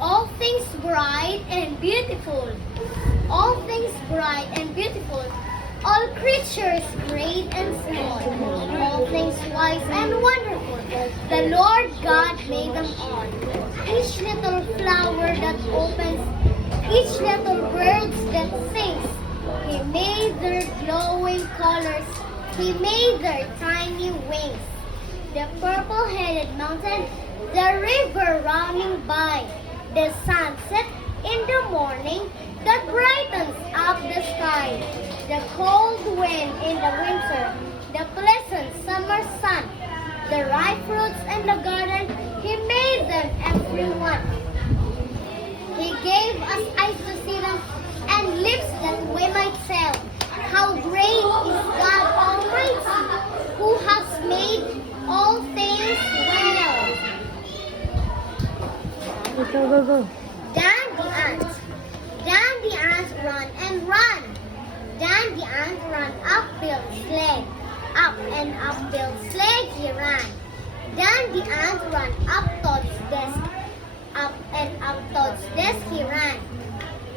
All things bright and beautiful. All things bright and beautiful. All creatures great and small. All things wise and wonderful. The Lord God made them all. Each little flower that opens, each little bird that sings. He made their glowing colors. He made their tiny wings. The purple-headed mountain, the river running by, the sunset in the morning that brightens up the sky, the cold wind in the winter, the pleasant summer sun, the ripe fruits in the garden, He made them everyone. He gave us eyes to see them and lips that we might tell how great is God Almighty, who has made all things well. Go. Dan the ant. Dan the ant run and run. Dan the ant run uphill sled. Up and uphill sled he ran. Dan the ant run up Todd's desk. Up and up Todd's desk he ran.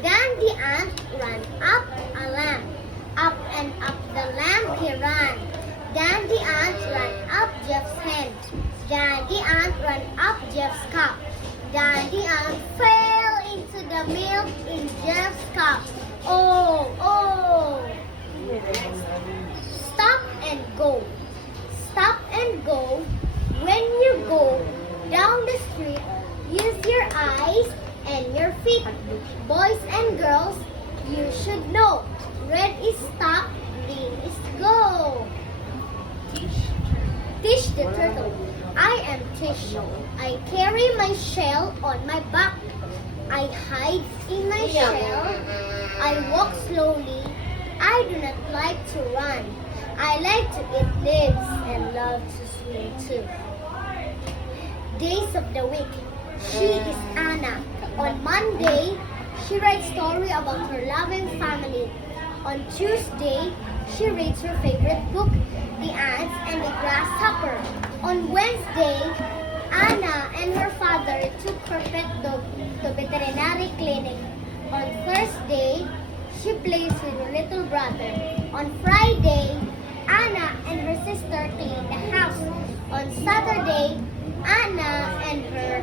Dan the ant ran up a lamp. Up and up the lamp he ran. Dan the ant ran up Jeff's hand. Dan the ant ran up Jeff's cup. Dan the ant fell into the milk in Jeff's cup. Oh! Stop and go. Stop and go. When you go down the street, use your eyes and your feet. Boys and girls, you should know. Red is stop, green is go. Tish the turtle. I am Tish. I carry my shell on my back. I hide in my shell. I walk slowly. I do not like to run. I like to eat leaves and love to swim too. Days of the week. She is Anna. On Monday, she writes story about her loving family. On Tuesday, she reads her favorite book, The Ants and the Grasshopper. On Wednesday, Anna and her father took her pet dog to veterinary clinic. On Thursday, she plays with her little brother. On Friday, Anna and her sister clean the house. On Saturday, Anna and her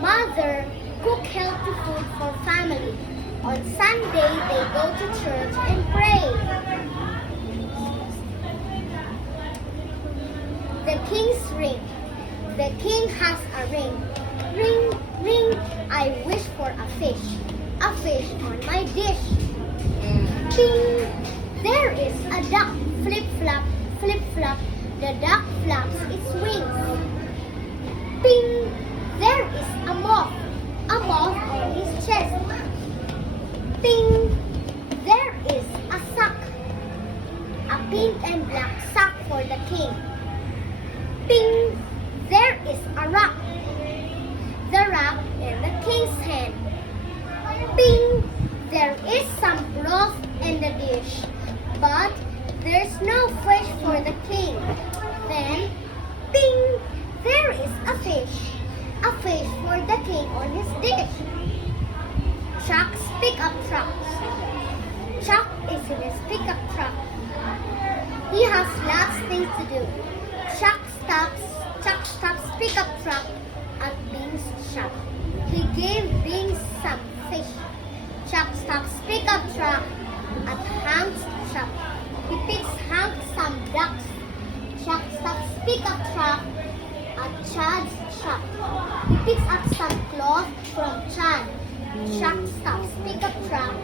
mother cook healthy food for family. On Sunday, they go to church and pray. The king's ring. The king has a ring. Ring, ring, I wish for a fish. A fish on my dish. Ting, there is a duck. Flip, flap, flip, flap. The duck flaps its wings. Ping, there is a moth. A moth on his chest. Ting, there is a sack. A pink and black sack for the king. Ping, there is a rock. The rock in the king's hand. Ping, there is some broth in the dish, but there's no fish for the king. Then, ping, there is a fish. A fish for the king on his dish. Chuck's pickup truck. Chuck is in his pickup truck. He has lots of things to do. Chuck stops pickup truck at Bing's shop. He gave Bing some fish. Chuck stops pickup truck at Hank's shop. He picks Hank some ducks. Chuck stops pickup truck at Chad's shop. He picks up some cloth from Chad. Chuck stops pickup truck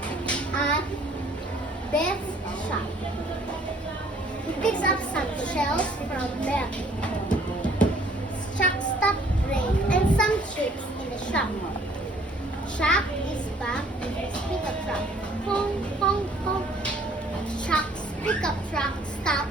at Beth's shop. He picks up some shells from Beth. Chuck stopped grain and some chips in the shop. Chuck is back in his pickup truck. Honk, honk, honk. Chuck's pickup truck stops